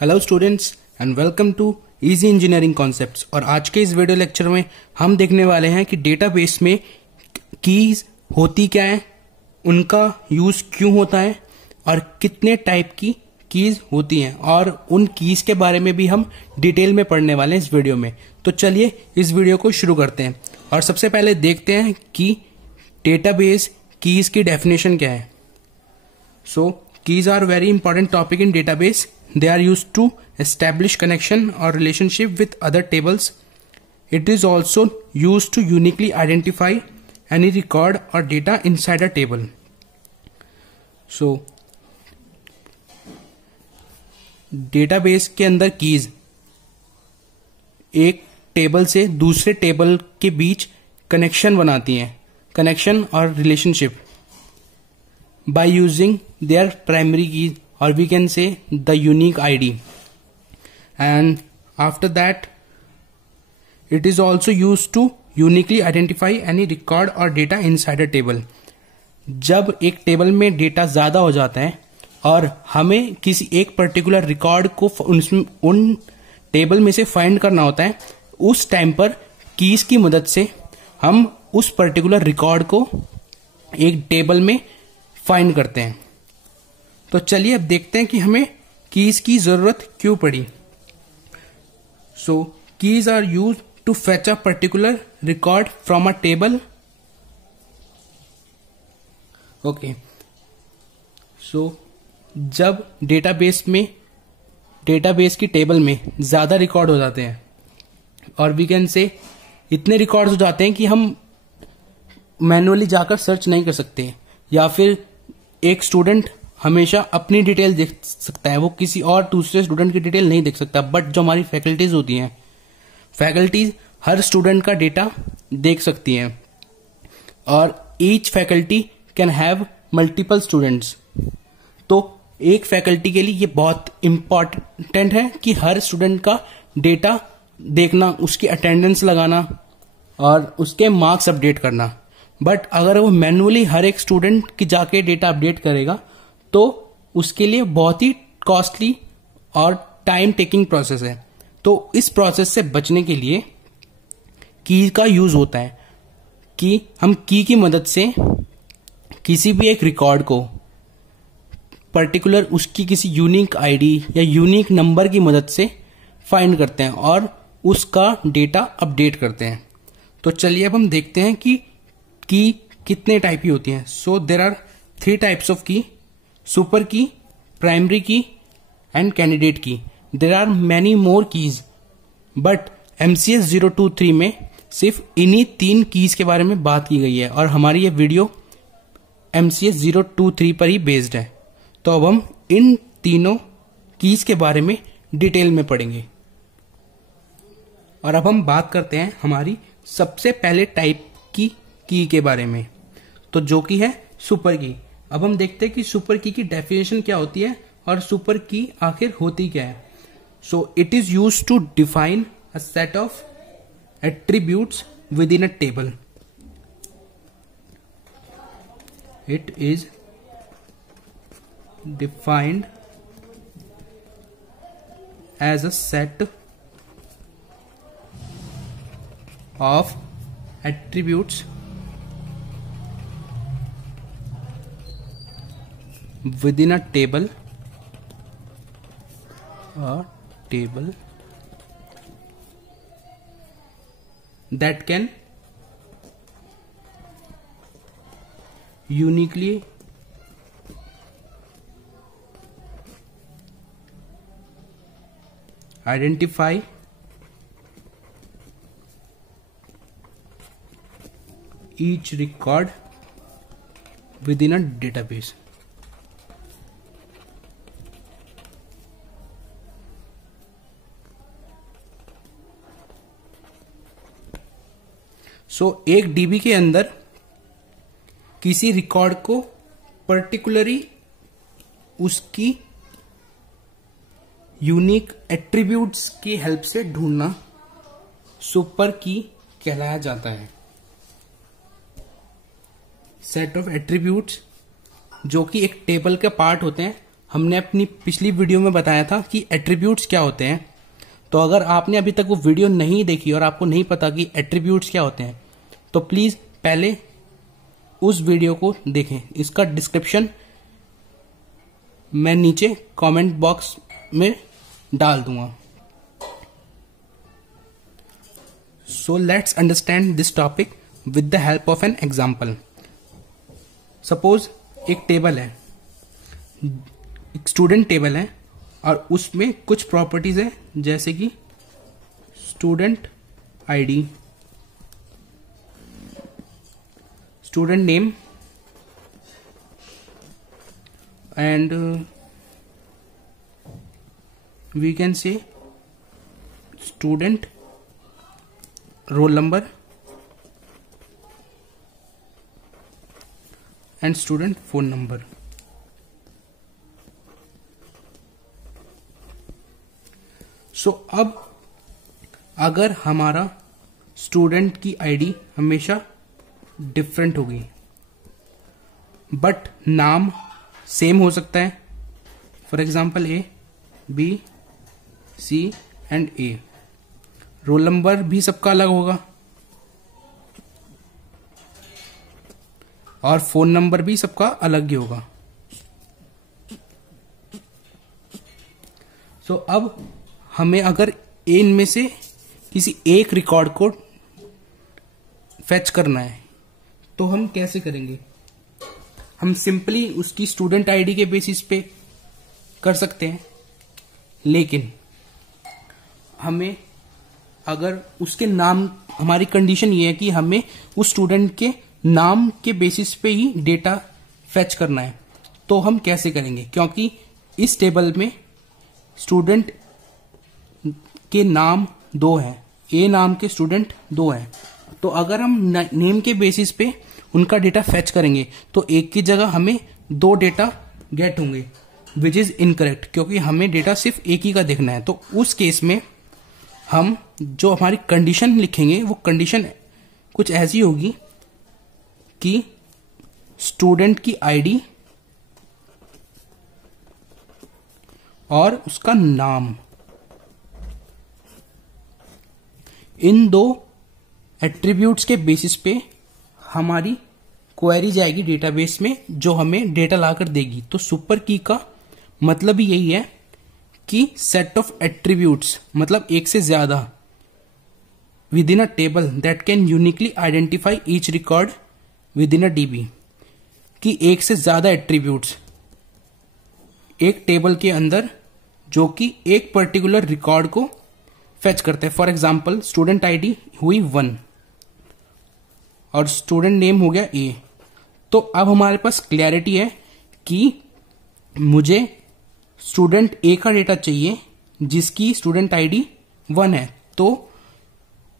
Hello students and welcome to easy engineering concepts. और आज के इस वीडियो लेक्चर में हम देखने वाले हैं कि डेटाबेस में कीज होती क्या है, उनका यूज क्यों होता है और कितने टाइप की कीज होती हैं, और उन कीज के बारे में भी हम डिटेल में पढ़ने वाले हैं इस वीडियो में। तो चलिए इस वीडियो को शुरू करते हैं और सबसे पहले देखते हैं कि डेटाबेस कीज की डेफिनेशन क्या है। सो keys are very important topic in database. They are used to establish connection or relationship with other tables. It is also used to uniquely identify any record or data inside a table. So database के अंदर keys एक table से दूसरे table के बीच connection बनाती हैं, connection और relationship by using their primary key, or we can say the unique ID. And after that it is also used to uniquely identify any record or data inside a table. जब एक table में data ज्यादा हो जाता है और हमें किसी एक पर्टिकुलर रिकॉर्ड को उन टेबल में से फाइंड करना होता है, उस टाइम पर कीज की मदद से हम उस पर्टिकुलर रिकॉर्ड को एक टेबल में फाइंड करते हैं। तो चलिए अब देखते हैं कि हमें कीज की जरूरत क्यों पड़ी। So keys are used to fetch a particular record from a table. Okay, so जब डेटाबेस की टेबल में ज्यादा रिकॉर्ड हो जाते हैं और वी कैन से इतने रिकॉर्ड्स हो जाते हैं कि हम मैन्युअली जाकर सर्च नहीं कर सकते, या फिर एक स्टूडेंट हमेशा अपनी डिटेल देख सकता है, वो किसी और दूसरे स्टूडेंट की डिटेल नहीं देख सकता। बट जो हमारी फैकल्टीज होती हैं, फैकल्टीज हर स्टूडेंट का डेटा देख सकती हैं, और each faculty can have multiple students. तो एक फैकल्टी के लिए ये बहुत इंपॉर्टेंट है कि हर स्टूडेंट का डेटा देखना, उसकी अटेंडेंस लगाना और उसके मार्क्स अपडेट करना। बट अगर वो मैन्युअली हर एक स्टूडेंट की जाके डेटा अपडेट करेगा तो उसके लिए बहुत ही कॉस्टली और टाइम टेकिंग प्रोसेस है। तो इस प्रोसेस से बचने के लिए की का यूज होता है कि हम की मदद से किसी भी एक रिकॉर्ड को पर्टिकुलर उसकी किसी यूनिक आईडी या यूनिक नंबर की मदद से फाइंड करते हैं और उसका डेटा अपडेट करते हैं। तो चलिए अब हम देखते हैं कि कितने टाइप की होती हैं। So there are 3 types of key: super key, primary key and candidate key. There are many more keys, but MCS 023 में सिर्फ इन्हीं 3 कीज के बारे में बात की गई है और हमारी ये वीडियो MCS 023 पर ही बेस्ड है। तो अब हम इन तीनों कीज के बारे में डिटेल में पढ़ेंगे। और अब हम बात करते हैं हमारी सबसे पहले टाइप की के बारे में, तो जो की है सुपर की। अब हम देखते हैं कि सुपर की डेफिनेशन क्या होती है और सुपर की आखिर होती क्या है। So it is used to define a set of attributes within a table. It is defined as a set of attributes within a table that can uniquely identify each record within a database. सो एक dB के अंदर किसी record को particularly उसकी unique attributes की help से ढूंढना super की कहलाया जाता है। सेट ऑफ एट्रीब्यूट्स जो कि एक टेबल के पार्ट होते हैं, हमने अपनी पिछली वीडियो में बताया था कि एट्रीब्यूट्स क्या होते हैं। तो अगर आपने अभी तक वो वीडियो नहीं देखी और आपको नहीं पता कि एट्रीब्यूट्स क्या होते हैं, तो प्लीज पहले उस वीडियो को देखें। इसका डिस्क्रिप्शन मैं नीचे कमेंट बॉक्स में डाल दूंगा। So let's understand this topic with the help of an example. Suppose एक टेबल है, एक स्टूडेंट टेबल है और उसमें कुछ प्रॉपर्टीज है जैसे कि student ID, student name and we can say student roll number and student phone number. So अब अगर हमारा स्टूडेंट की आईडी हमेशा डिफरेंट होगी बट नाम सेम हो सकता है, for example A B C and A, roll number भी सबका अलग होगा और फोन नंबर भी सबका अलग ही होगा। सो अब हमें अगर इनमें से किसी एक रिकॉर्ड को फेच करना है तो हम कैसे करेंगे? हम सिंपली उसकी स्टूडेंट आईडी के बेसिस पे कर सकते हैं, लेकिन हमें अगर उसके नाम, हमारी कंडीशन ये है कि हमें उस स्टूडेंट के नाम के बेसिस पे ही डेटा फेच करना है। तो हम कैसे करेंगे? क्योंकि इस टेबल में स्टूडेंट के नाम 2 हैं, ए नाम के स्टूडेंट 2 हैं। तो अगर हम नेम के बेसिस पे उनका डेटा फेच करेंगे तो एक की जगह हमें 2 डेटा गेट होंगे, विच इज इनकरेक्ट, क्योंकि हमें डेटा सिर्फ एक ही का देखना है। तो उस केस में हम जो हमारी कंडीशन लिखेंगे वो कंडीशन कुछ ऐसी होगी कि स्टूडेंट की आईडी और उसका नाम, इन 2 एट्रीब्यूट्स के बेसिस पे हमारी क्वेरी जाएगी डेटाबेस में, जो हमें डेटा लाकर देगी। तो सुपर की का मतलब ही यही है कि सेट ऑफ एट्रीब्यूट्स, मतलब एक से ज्यादा, with in a table that can uniquely identify each record with in a dB, कि एक से ज्यादा एट्रीब्यूट्स एक टेबल के अंदर जो कि एक पर्टिकुलर रिकॉर्ड को फेच करते हैं। फॉर एग्जाम्पल स्टूडेंट आईडी हुई 1 और स्टूडेंट नेम हो गया ए। तो अब हमारे पास क्लैरिटी है कि मुझे स्टूडेंट ए का डेटा चाहिए जिसकी स्टूडेंट आईडी 1 है। तो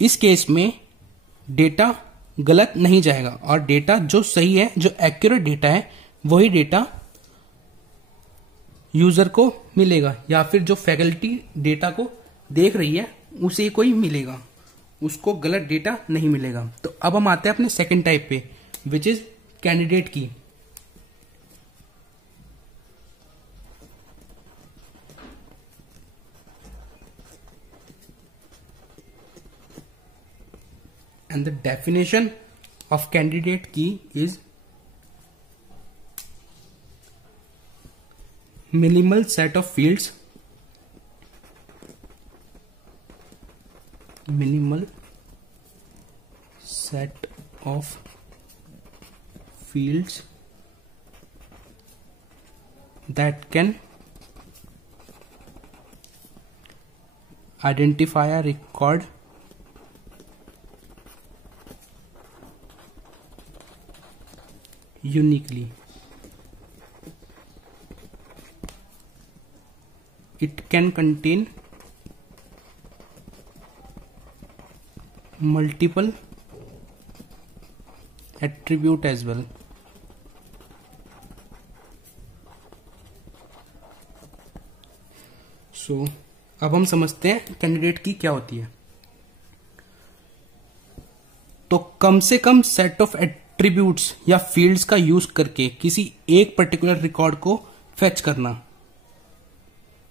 इस केस में डेटा गलत नहीं जाएगा और डेटा जो सही है, जो एक्यूरेट डेटा है, वही डेटा यूजर को मिलेगा, या फिर जो फैकल्टी डेटा को देख रही है उसे कोई मिलेगा, उसको गलत डेटा नहीं मिलेगा। तो अब हम आते हैं अपने सेकंड टाइप पे, विच इज कैंडिडेट की। And the definition of candidate key is minimal set of fields, minimal set of fields that can identify a record uniquely. It can contain multiple attribute as well. So, अब हम समझते हैं candidate की क्या होती है। तो कम से कम सेट ऑफ एट्रीब्यूट्स या फील्ड्स का यूज करके किसी एक पर्टिकुलर रिकॉर्ड को फेच करना,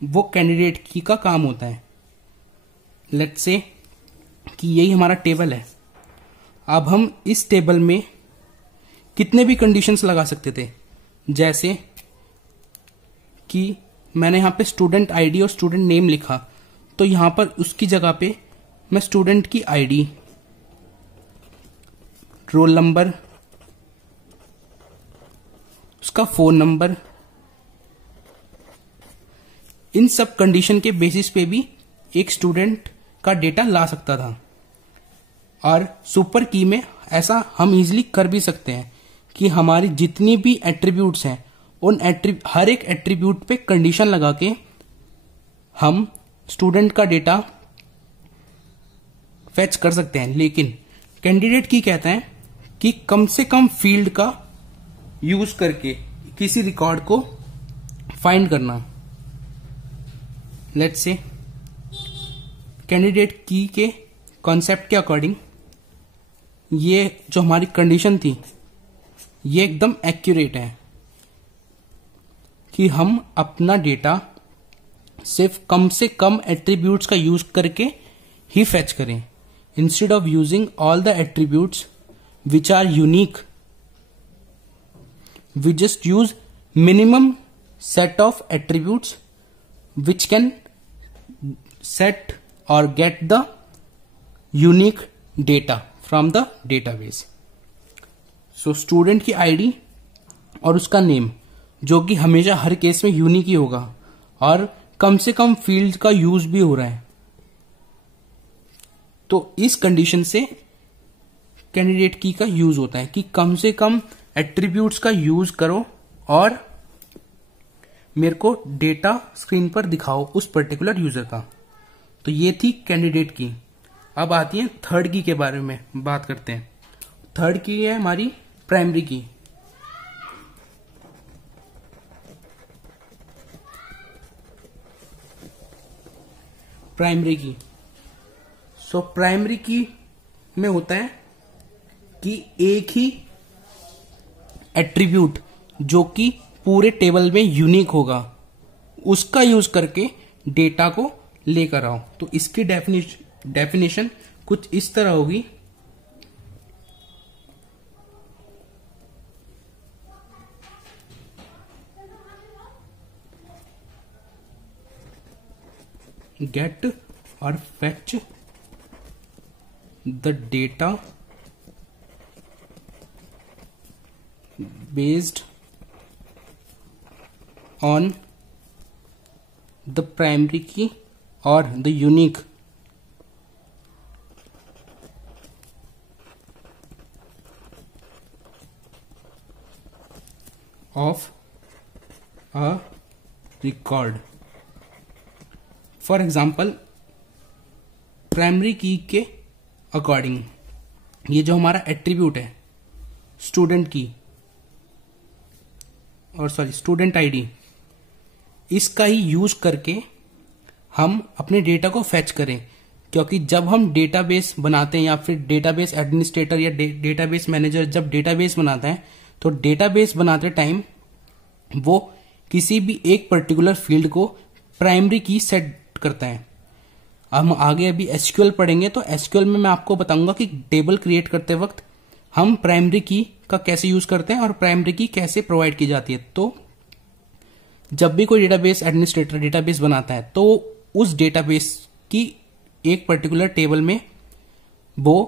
वो कैंडिडेट की का काम होता है। लेट्स से कि यही हमारा टेबल है। अब हम इस टेबल में कितने भी कंडीशंस लगा सकते थे, जैसे कि मैंने यहां पे स्टूडेंट आईडी और स्टूडेंट नेम लिखा, तो यहां पर उसकी जगह पे मैं स्टूडेंट की आईडी, रोल नंबर, उसका फोन नंबर, इन सब कंडीशन के बेसिस पे भी एक स्टूडेंट का डेटा ला सकता था। और सुपर की में ऐसा हम इजीली कर भी सकते हैं कि हमारी जितनी भी एट्रीब्यूट्स हैं उन हर एक एट्रीब्यूट पे कंडीशन लगा के हम स्टूडेंट का डेटा फेच कर सकते हैं। लेकिन कैंडिडेट की कहता है कि कम से कम फील्ड का यूज करके किसी रिकॉर्ड को फाइंड करना। लेट्स से कैंडिडेट की के कॉन्सेप्ट के अकॉर्डिंग ये जो हमारी कंडीशन थी ये एकदम एक्यूरेट है कि हम अपना डेटा सिर्फ कम से कम एट्रीब्यूट्स का यूज करके ही फेच करें, instead of using all the attributes which are unique. We just use minimum set of attributes which can set or get the unique data from the database. So student की ID और उसका name जो कि हमेशा हर case में unique ही होगा और कम से कम फील्ड का यूज भी हो रहा है, तो इस कंडीशन से कैंडिडेट की का यूज होता है कि कम से कम एट्रीब्यूट्स का यूज करो और मेरे को डेटा स्क्रीन पर दिखाओ उस पर्टिकुलर यूजर का। तो ये थी कैंडिडेट की। अब आती है थर्ड की के बारे में बात करते हैं। थर्ड की है हमारी प्राइमरी की। प्राइमरी की प्राइमरी की में होता है कि एक ही एट्रीब्यूट जो कि पूरे टेबल में यूनिक होगा उसका यूज करके डेटा को लेकर आओ। तो इसकी डेफिनेशन कुछ इस तरह होगी। गेट और fetch the data based on the primary key or the unique of a record. For example, primary की के अकॉर्डिंग ये जो हमारा एट्रीब्यूट है स्टूडेंट की और स्टूडेंट आईडी, इसका ही यूज करके हम अपने डेटा को फेच करें। क्योंकि जब हम डेटाबेस बनाते हैं या फिर डेटाबेस एडमिनिस्ट्रेटर या डेटाबेस मैनेजर जब डेटाबेस बनाता है तो डेटाबेस बनाते टाइम वो किसी भी एक पर्टिकुलर फील्ड को प्राइमरी की सेट करता है। हम आगे अभी एसक्यूएल पढ़ेंगे तो एसक्यूएल में मैं आपको बताऊंगा कि टेबल क्रिएट करते वक्त हम प्राइमरी की का कैसे यूज करते हैं और प्राइमरी की कैसे प्रोवाइड की जाती है। तो जब भी कोई डेटाबेस एडमिनिस्ट्रेटर डेटाबेस बनाता है तो उस डेटाबेस की एक पर्टिकुलर टेबल में वो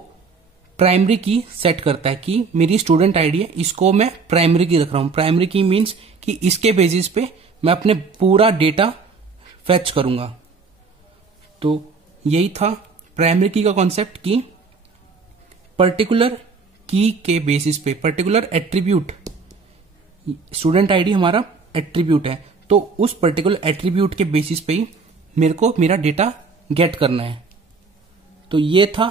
प्राइमरी की सेट करता है कि मेरी स्टूडेंट आईडी है, इसको मैं प्राइमरी की रख रहा हूं। प्राइमरी की मीन्स कि इसके बेसिस पे मैं अपने पूरा डेटा फेच करूंगा। तो यही था प्राइमरी की का कॉन्सेप्ट कि पर्टिकुलर की के बेसिस पे पर्टिकुलर एट्रीब्यूट, स्टूडेंट आईडी हमारा एट्रीब्यूट है तो उस पर्टिकुलर एट्रीब्यूट के बेसिस पे ही मेरे को मेरा डेटा गेट करना है। तो ये था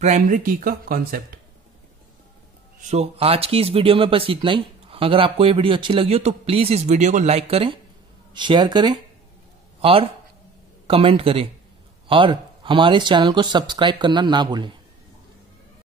प्राइमरी की का कॉन्सेप्ट। आज की इस वीडियो में बस इतना ही। अगर आपको ये वीडियो अच्छी लगी हो तो प्लीज इस वीडियो को लाइक करें, शेयर करें और कमेंट करें और हमारे इस चैनल को सब्सक्राइब करना ना भूलें।